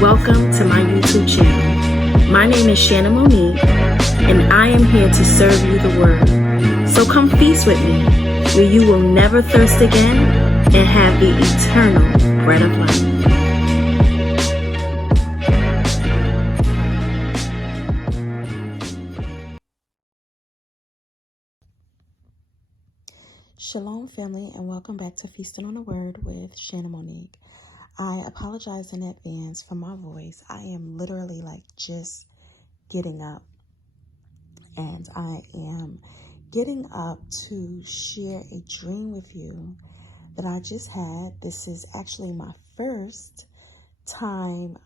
Welcome to my YouTube channel. My name is Shannon Monique, and I am here to serve you the word. So come feast with me, where you will never thirst again and have the eternal bread of life. Shalom, family, and welcome back to Feasting on the Word with Shannon Monique. I apologize in advance for my voice. I am literally just getting up, and I am getting up to share a dream with you that I just had. This is actually my first time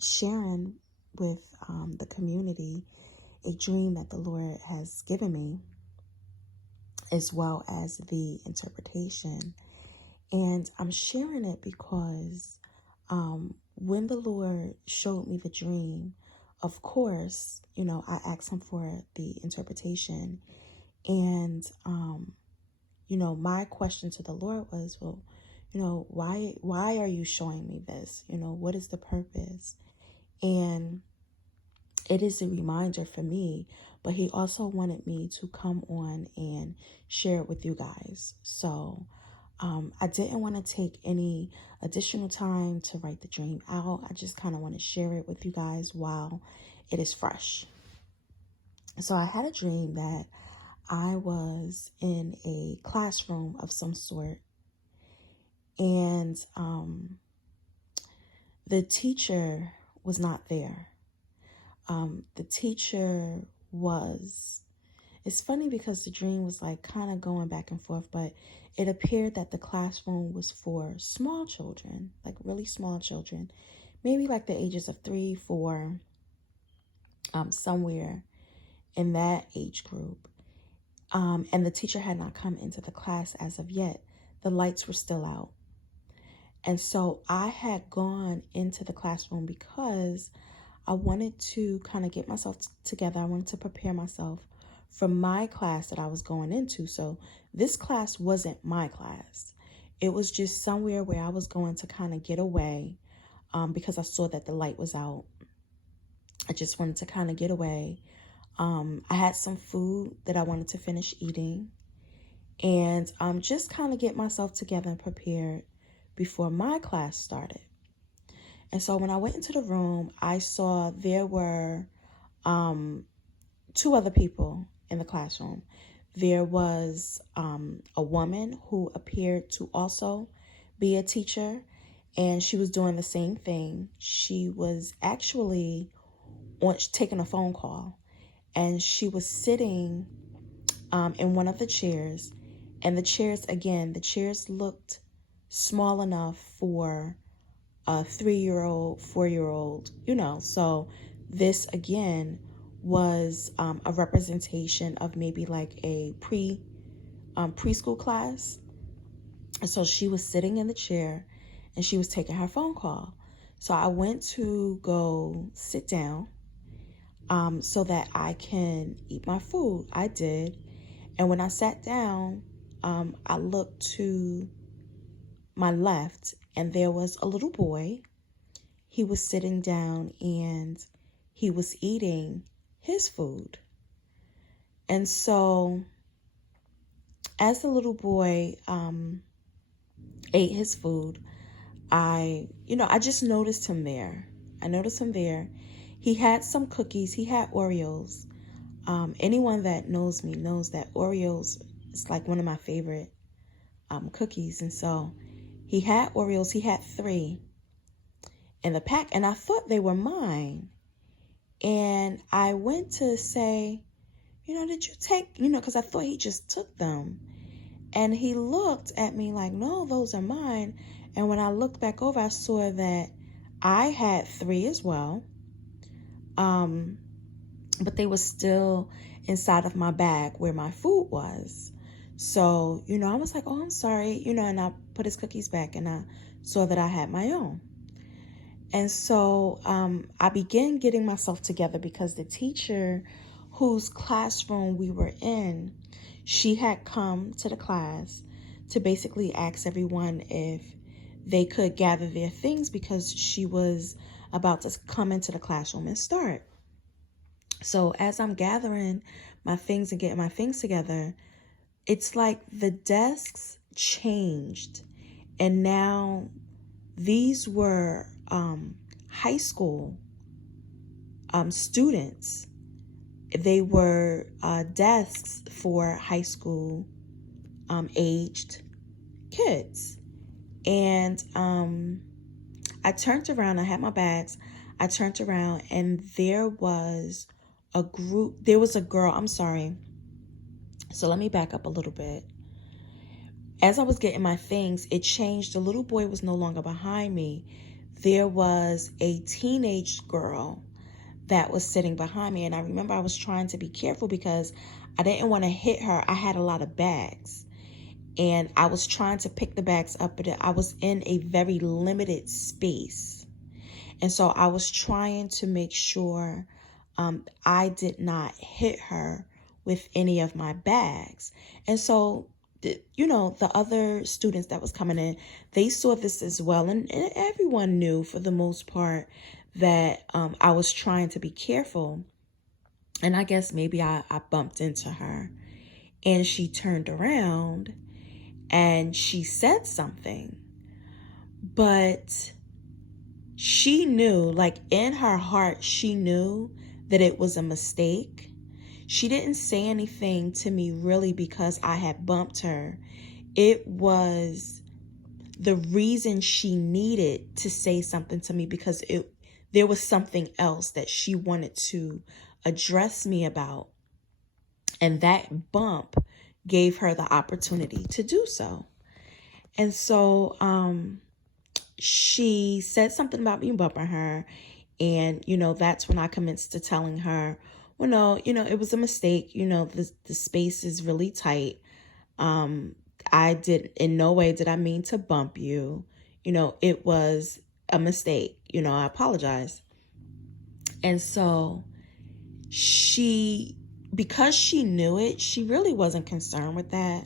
sharing with the community a dream that the Lord has given me, as well as the interpretation. And I'm sharing it because when the Lord showed me the dream, of course, I asked him for the interpretation. And, my question to the Lord was, well, why are you showing me this? What is the purpose? And it is a reminder for me, but he also wanted me to come on and share it with you guys. So I didn't want to take any additional time to write the dream out. I just kind of want to share it with you guys while it is fresh. So I had a dream that I was in a classroom of some sort, and the teacher was not there. The teacher was, it's funny because the dream was kind of going back and forth, but it appeared that the classroom was for small children, really small children, maybe the ages of 3, 4, somewhere in that age group. And the teacher had not come into the class as of yet. The lights were still out. And so I had gone into the classroom because I wanted to kind of get myself together. I wanted to prepare myself for my class that I was going into. So this class wasn't my class. It was just somewhere where I was going to kind of get away because I saw that the light was out. I just wanted to kind of get away. I had some food that I wanted to finish eating, and just kind of get myself together and prepared before my class started. And so when I went into the room, I saw there were 2 other people in the classroom. There was a woman who appeared to also be a teacher, and she was doing the same thing. She was actually taking a phone call, and she was sitting in one of the chairs. And the chairs looked small enough for a 3-year-old, 4-year-old, So this, again, was a representation of maybe a preschool class. And so she was sitting in the chair and she was taking her phone call. So I went to go sit down so that I can eat my food. I did. And when I sat down, I looked to my left, and there was a little boy. He was sitting down and he was eating his food. And so as the little boy ate his food, I just noticed him there. He had some cookies. He had Oreos. Anyone that knows me knows that Oreos is one of my favorite cookies. And so he had Oreos. He had 3 in the pack, and I thought they were mine. And I went to say, did you take, because I thought he just took them. And he looked at me like, no, those are mine. And when I looked back over, I saw that I had 3 as well. But they were still inside of my bag where my food was. So, I was like, oh, I'm sorry, and I put his cookies back, and I saw that I had my own. And so I began getting myself together because the teacher whose classroom we were in, she had come to the class to basically ask everyone if they could gather their things, because she was about to come into the classroom and start. So as I'm gathering my things and getting my things together, it's like the desks changed. And now these were high school students. They were desks for high school aged kids. And I turned around, I had my bags, I turned around, and there was a girl, I'm sorry. So let me back up a little bit. As I was getting my things, it changed. The little boy was no longer behind me. There was a teenage girl that was sitting behind me. And I remember I was trying to be careful because I didn't want to hit her. I had a lot of bags. And I was trying to pick the bags up, but I was in a very limited space. And so I was trying to make sure I did not hit her with any of my bags. And so, the other students that was coming in, they saw this as well. And everyone knew for the most part that I was trying to be careful. And I guess maybe I bumped into her, and she turned around and she said something, but she knew, like in her heart, she knew that it was a mistake. She didn't say anything to me really because I had bumped her. It was the reason she needed to say something to me because there was something else that she wanted to address me about. And that bump gave her the opportunity to do so. And so she said something about me bumping her. And, that's when I commenced to telling her, well, no, it was a mistake. The space is really tight. In no way did I mean to bump you. It was a mistake. I apologize. And so because she knew it, she really wasn't concerned with that.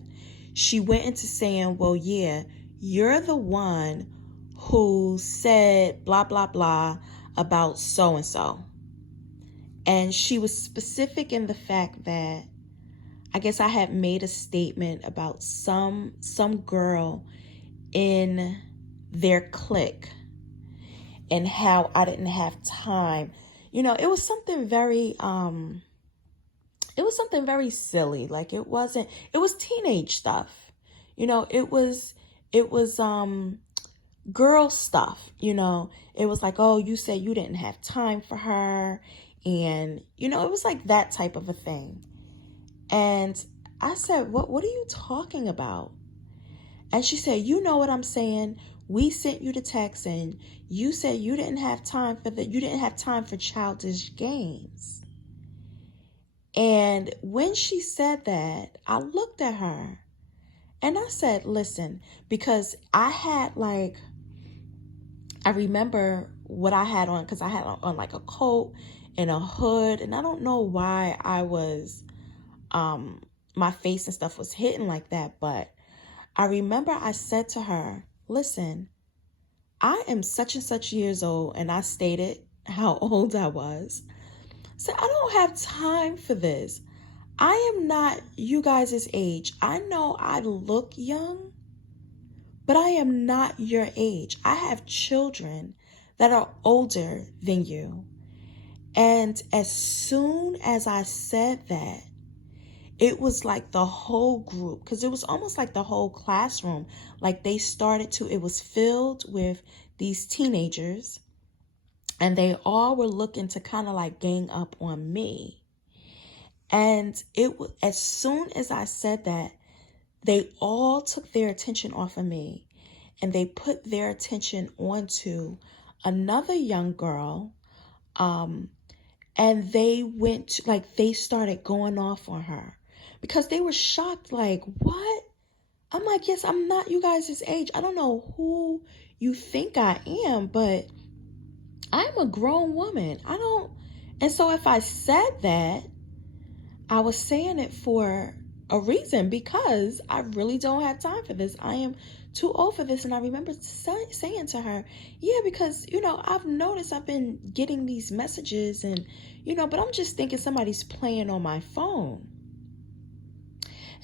She went into saying, well, yeah, you're the one who said blah, blah, blah about so-and-so. And she was specific in the fact that I guess I had made a statement about some girl in their clique and how I didn't have time. It was something very silly. Like it was teenage stuff. It was girl stuff. It was like, oh, you said you didn't have time for her. And, it was like that type of a thing. And I said, what are you talking about? And she said, you know what I'm saying? We sent you the text and you said you didn't have time for that. You didn't have time for childish games. And when she said that, I looked at her and I said, listen, because I remember what I had on, because I had on like a coat and a hood. And I don't know why I was, my face and stuff was hidden like that. But I remember I said to her, listen, I am such and such years old. And I stated how old I was. So I don't have time for this. I am not you guys' age. I know I look young, but I am not your age. I have children that are older than you. And as soon as I said that, it was like the whole group, because it was almost like the whole classroom, like it was filled with these teenagers, and they all were looking to kind of like gang up on me. And as soon as I said that, they all took their attention off of me and they put their attention onto another young girl. And they started going off on her because they were shocked. Like, what? I'm like, yes, I'm not you guys' age. I don't know who you think I am, but I'm a grown woman. And so if I said that, I was saying it for a reason, because I really don't have time for this. I am too old for this. And I remember saying to her, yeah, because, I've noticed I've been getting these messages and, but I'm just thinking somebody's playing on my phone.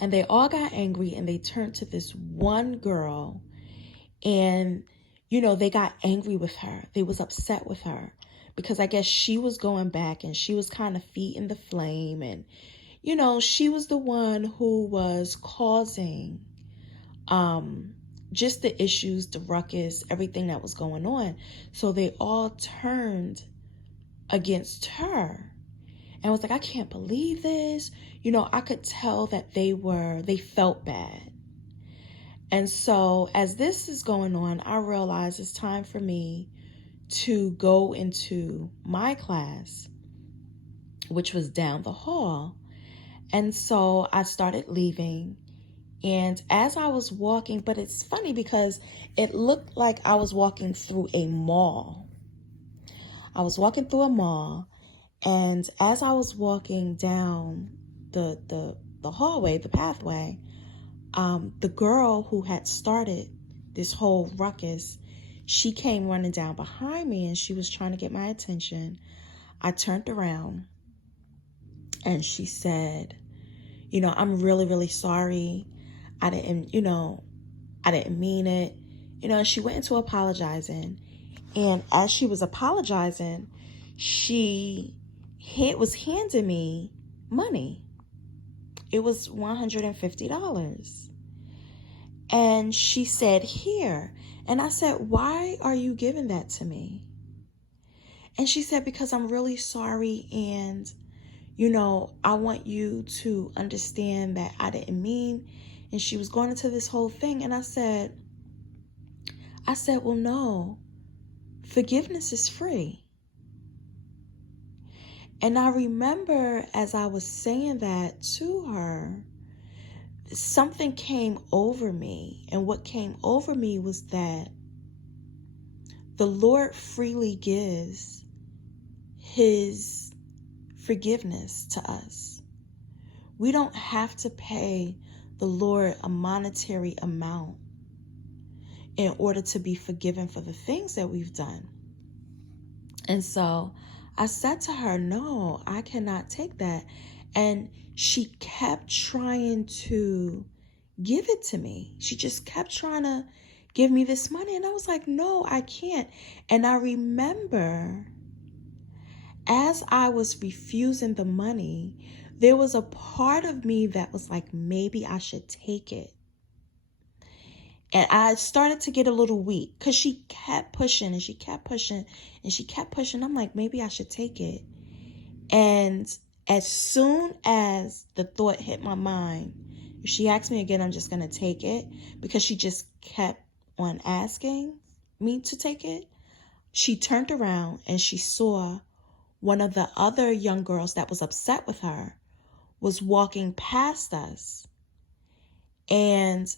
And they all got angry and they turned to this one girl and, they got angry with her. They was upset with her because I guess she was going back and she was kind of feeding the flame. And, she was the one who was causing just the issues, the ruckus, everything that was going on. So they all turned against her and was like, I can't believe this. I could tell that they felt bad. And so as this is going on, I realized it's time for me to go into my class, which was down the hall. And so I started leaving. And as I was walking, but it's funny because it looked like I was walking through a mall. I was walking through a mall. And as I was walking down the hallway, the pathway, the girl who had started this whole ruckus, she came running down behind me and she was trying to get my attention. I turned around and she said, I'm really, really sorry. I didn't mean it. She went into apologizing. And as she was apologizing, she was handing me money. It was $150. And she said, here. And I said, why are you giving that to me? And she said, because I'm really sorry. And, I want you to understand that I didn't mean. And she was going into this whole thing. And I said, well, no, forgiveness is free. And I remember as I was saying that to her, something came over me. And what came over me was that the Lord freely gives his forgiveness to us. We don't have to pay the Lord a monetary amount in order to be forgiven for the things that we've done. And so I said to her, no, I cannot take that. And she kept trying to give it to me. She just kept trying to give me this money. And I was like, no, I can't. And I remember as I was refusing the money, there was a part of me that was like, maybe I should take it. And I started to get a little weak because she kept pushing and she kept pushing and she kept pushing. I'm like, maybe I should take it. And as soon as the thought hit my mind, if she asked me again, I'm just going to take it, because she just kept on asking me to take it. She turned around and she saw one of the other young girls that was upset with her was walking past us. And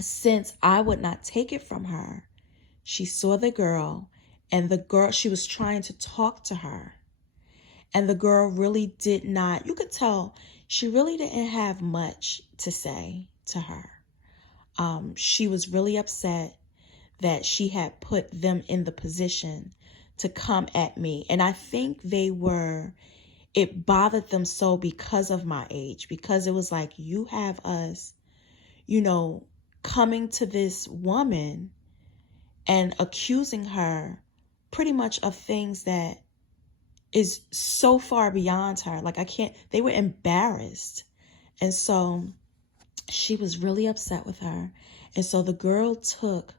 since I would not take it from her, she saw the girl, and the girl, she was trying to talk to her. And the girl really did not, you could tell she really didn't have much to say to her. She was really upset that she had put them in the position to come at me. And I think it bothered them so because of my age, because it was like, you have us, coming to this woman and accusing her pretty much of things that is so far beyond her. Like, they were embarrassed. And so she was really upset with her. And so the girl took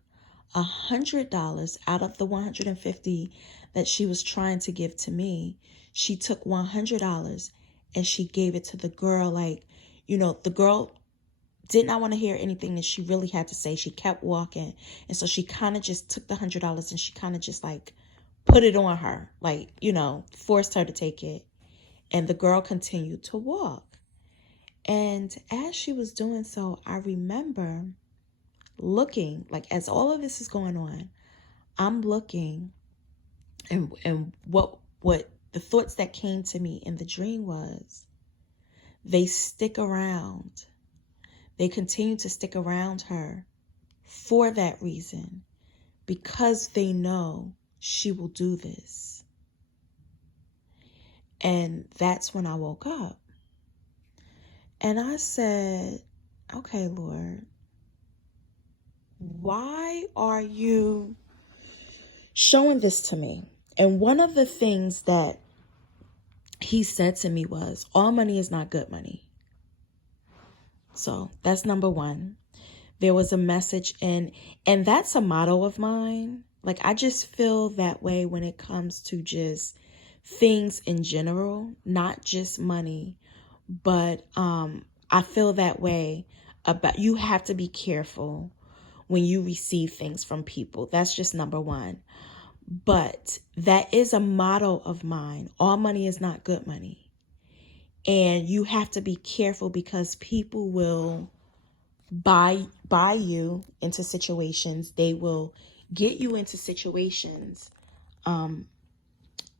$100 out of the $150 that she was trying to give to me. She took $100 and she gave it to the girl. Like, the girl did not want to hear anything that she really had to say. She kept walking. And so she kind of just took the $100 and she kind of just like put it on her, like, forced her to take it. And the girl continued to walk. And as she was doing so, I remember looking, like, as all of this is going on, I'm looking, and what the thoughts that came to me in the dream was, they stick around. They continue to stick around her for that reason, because they know she will do this. And that's when I woke up. And I said, okay, Lord, why are you showing this to me? And one of the things that he said to me was, all money is not good money. So that's number one. There was a message and that's a motto of mine. Like, I just feel that way when it comes to just things in general, not just money, but I feel that way about, you have to be careful when you receive things from people. That's just number one. But that is a motto of mine. All money is not good money. And you have to be careful because people will buy you into situations. They will get you into situations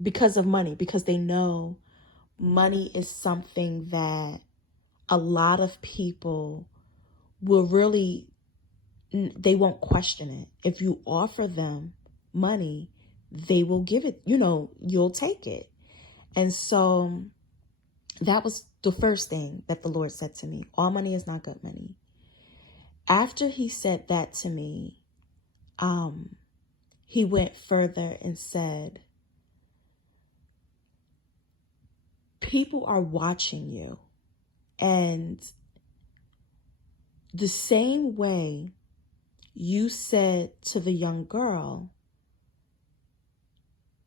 because of money, because they know money is something that a lot of people will really, they won't question it. If you offer them money, they will give it, you'll take it. And so that was the first thing that the Lord said to me. All money is not good money. After he said that to me, he went further and said, people are watching you. And the same way you said to the young girl,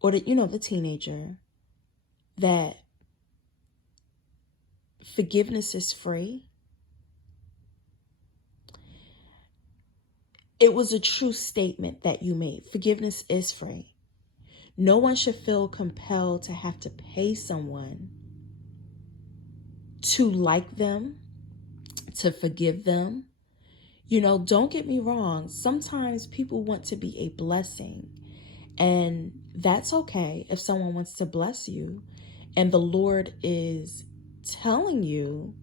or the teenager, that forgiveness is free. It was a true statement that you made. Forgiveness is free. No one should feel compelled to have to pay someone to like them, to forgive them. Don't get me wrong. Sometimes people want to be a blessing, and that's okay if someone wants to bless you and the Lord is telling you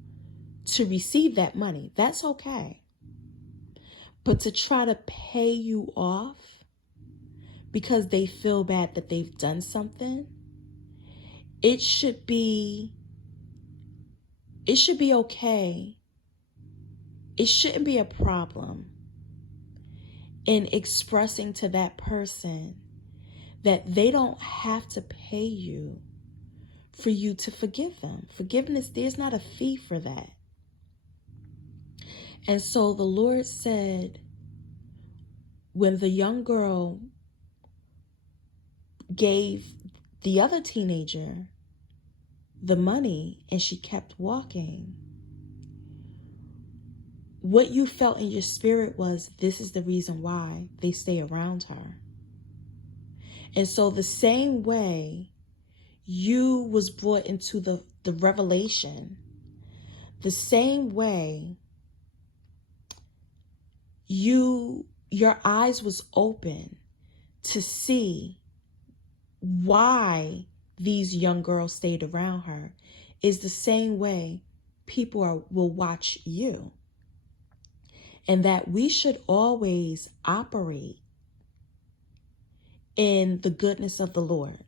to receive that money. That's okay. But to try to pay you off because they feel bad that they've done something, it should be okay. It shouldn't be a problem in expressing to that person that they don't have to pay you for you to forgive them. Forgiveness, there's not a fee for that. And so the Lord said, when the young girl gave the other teenager the money and she kept walking, what you felt in your spirit was, this is the reason why they stay around her. And so the same way you was brought into the revelation, the same way your eyes was open to see why these young girls stayed around her, is the same way people will watch you. And that we should always operate in the goodness of the Lord.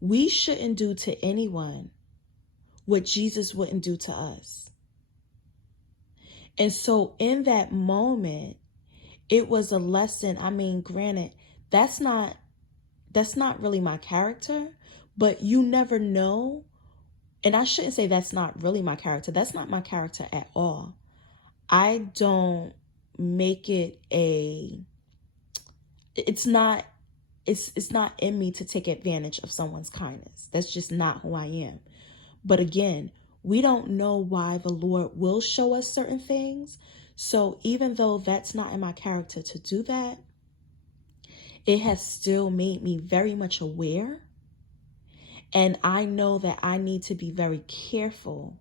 We shouldn't do to anyone what Jesus wouldn't do to us. And so in that moment, it was a lesson. I mean, granted, that's not really my character, but you never know. And I shouldn't say that's not really my character. That's not my character at all. I don't make it it's not in me to take advantage of someone's kindness. That's just not who I am. But again, we don't know why the Lord will show us certain things. So even though that's not in my character to do that, it has still made me very much aware. And I know that I need to be very careful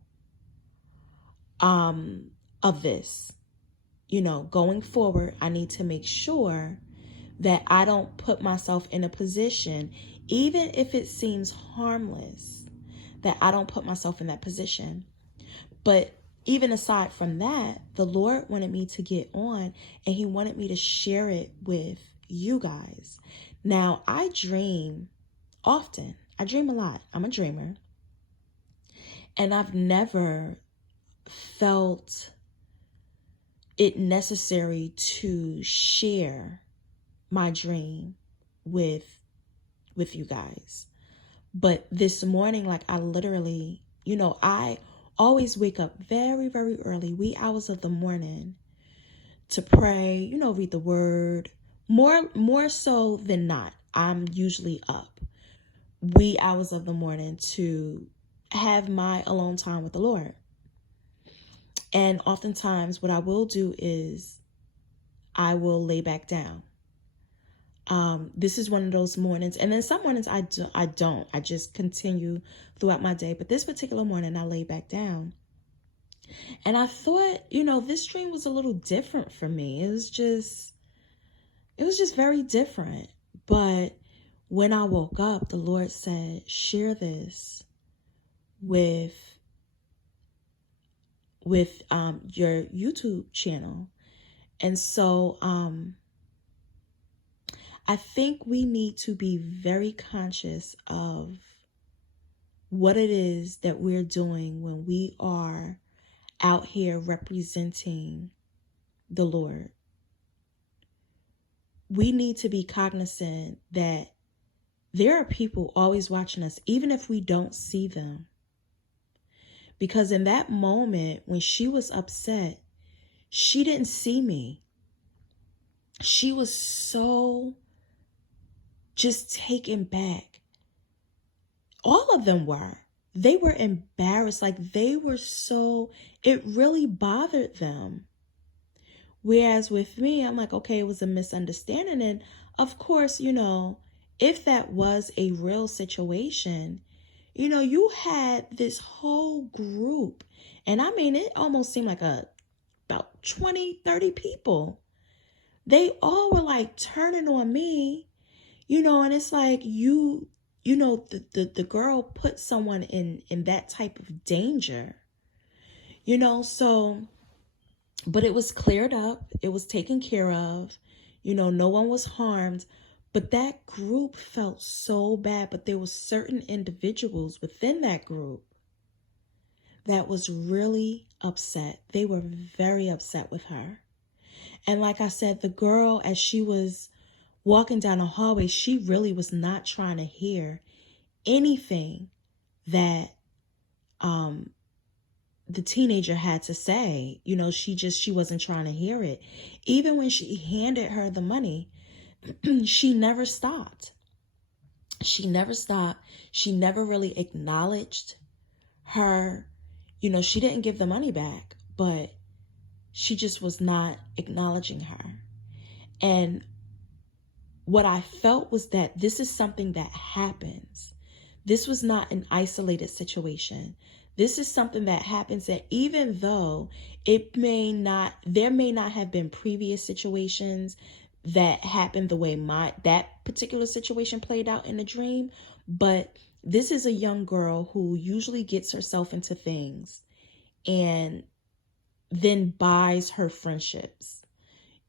of this. Going forward, I need to make sure that I don't put myself in a position, even if it seems harmless, that I don't put myself in that position. But even aside from that, the Lord wanted me to get on and he wanted me to share it with you guys. Now, I dream often. I dream a lot. I'm a dreamer. And I've never felt it necessary to share my dream with you guys. But this morning, like, I literally, I always wake up very, very early, wee hours of the morning, to pray, read the word. More so than not, I'm usually up wee hours of the morning to have my alone time with the Lord. And oftentimes what I will do is I will lay back down. This is one of those mornings. And then some mornings I don't. I just continue throughout my day. But this particular morning I lay back down. And I thought, this dream was a little different for me. It was just very different. But when I woke up, the Lord said, share this with your YouTube channel. And so I think we need to be very conscious of what it is that we're doing when we are out here representing the Lord. We need to be cognizant that there are people always watching us, even if we don't see them. Because in that moment when she was upset, she didn't see me. She was so just taken back. All of them were. They were embarrassed. Like, it really bothered them. Whereas with me, I'm like, okay, it was a misunderstanding. And of course, if that was a real situation, you had this whole group. And I mean, it almost seemed like about 20, 30 people. They all were like turning on me, and it's like the girl put someone in that type of danger, so, but it was cleared up. It was taken care of. No one was harmed, but that group felt so bad. But there were certain individuals within that group that was really upset. They were very upset with her. And like I said, the girl, as she was walking down the hallway, she really was not trying to hear anything that the teenager had to say. She wasn't trying to hear it. Even when she handed her the money, she never stopped. She never stopped. She never really acknowledged her. She didn't give the money back, but she just was not acknowledging her. And what I felt was that this is something that happens. This was not an isolated situation. This is something that happens, that even though there may not have been previous situations that happened the way that particular situation played out in the dream, but this is a young girl who usually gets herself into things and then buys her friendships,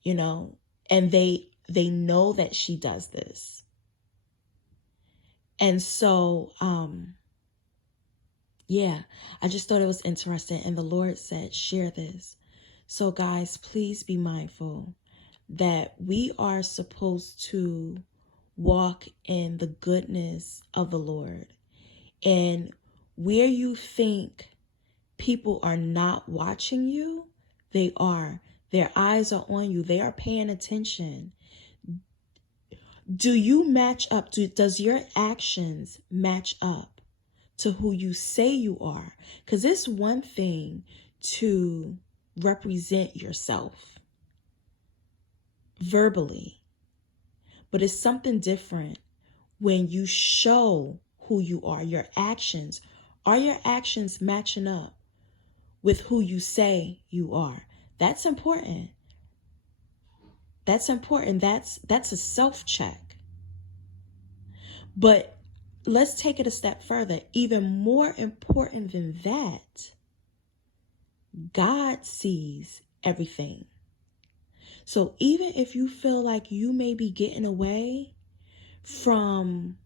and they know that she does this. And so, I just thought it was interesting. And the Lord said, share this. So guys, please be mindful that we are supposed to walk in the goodness of the Lord. And where you think people are not watching you, they are. Their eyes are on you. They are paying attention. Do you match up? Does your actions match up to who you say you are? Because it's one thing to represent yourself verbally, but it's something different when you show who you are. Your actions, are your actions matching up with who you say you are? That's important. That's important. That's a self-check. But let's take it a step further. Even more important than that, God sees everything. So even if you feel like you may be getting away from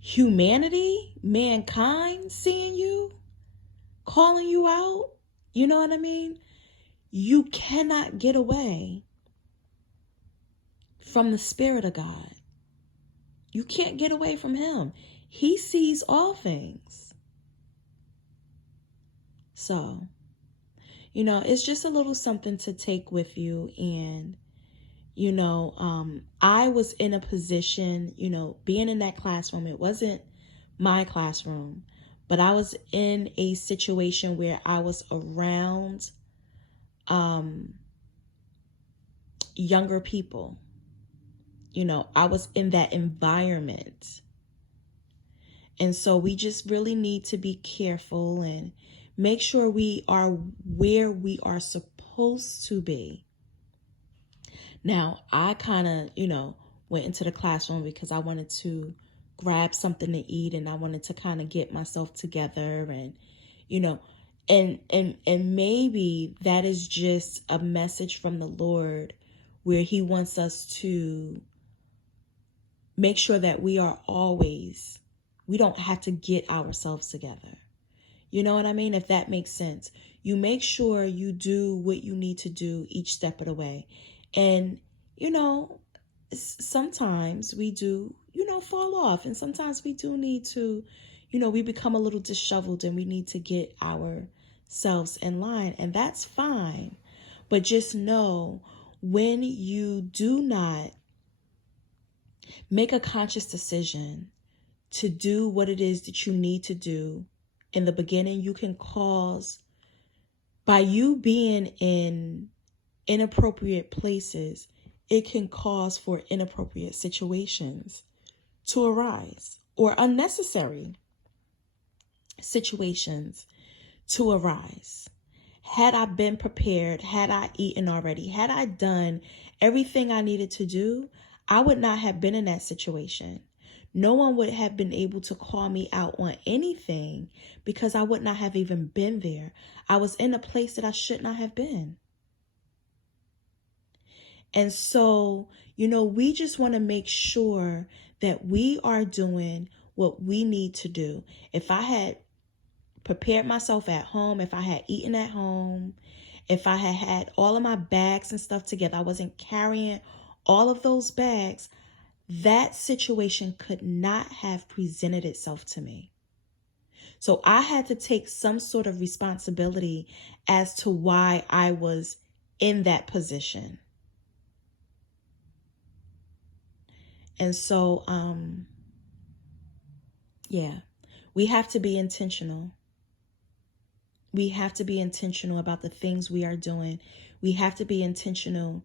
humanity, mankind seeing you, calling you out, you know what I mean? You cannot get away from the Spirit of God. You can't get away from Him. He sees all things. So, it's just a little something to take with you. And, I was in a position, being in that classroom, it wasn't my classroom, but I was in a situation where I was around younger people. I was in that environment. And so we just really need to be careful and make sure we are where we are supposed to be. Now, I kind of, went into the classroom because I wanted to grab something to eat, and I wanted to kind of get myself together, and, and maybe that is just a message from the Lord where He wants us to make sure that we don't have to get ourselves together. You know what I mean? If that makes sense. You make sure you do what you need to do each step of the way. And, sometimes we do, fall off. And sometimes we do need to, we become a little disheveled and we need to get ourselves in line. And that's fine. But just know, when you do not make a conscious decision to do what it is that you need to do in the beginning, you can cause, by you being in inappropriate places, it can cause for inappropriate situations to arise, or unnecessary situations to arise. Had I been prepared, had I eaten already, had I done everything I needed to do, I would not have been in that situation. No one would have been able to call me out on anything because I would not have even been there. I was in a place that I should not have been. And so, we just want to make sure that we are doing what we need to do. If I had prepared myself at home, if I had eaten at home, if I had all of my bags and stuff together, I wasn't carrying all of those bags, that situation could not have presented itself to me. So I had to take some sort of responsibility as to why I was in that position. And so, we have to be intentional. We have to be intentional about the things we are doing. We have to be intentional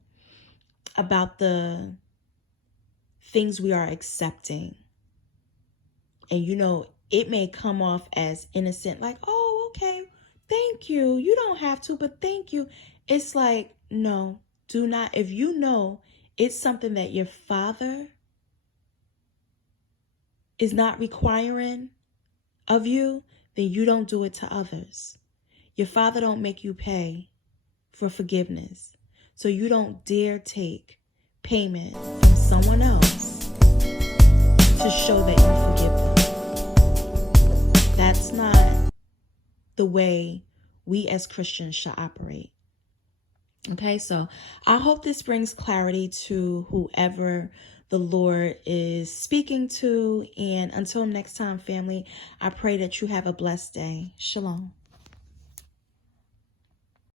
about the things we are accepting. And it may come off as innocent, like, oh, okay, thank you. You don't have to, but thank you. It's like, no, do not. If you know it's something that your Father is not requiring of you, then you don't do it to others. Your Father don't make you pay for forgiveness. So you don't dare take payment from someone else to show that you forgive them. That's not the way we as Christians should operate. Okay, so I hope this brings clarity to whoever the Lord is speaking to. And until next time, family, I pray that you have a blessed day. Shalom.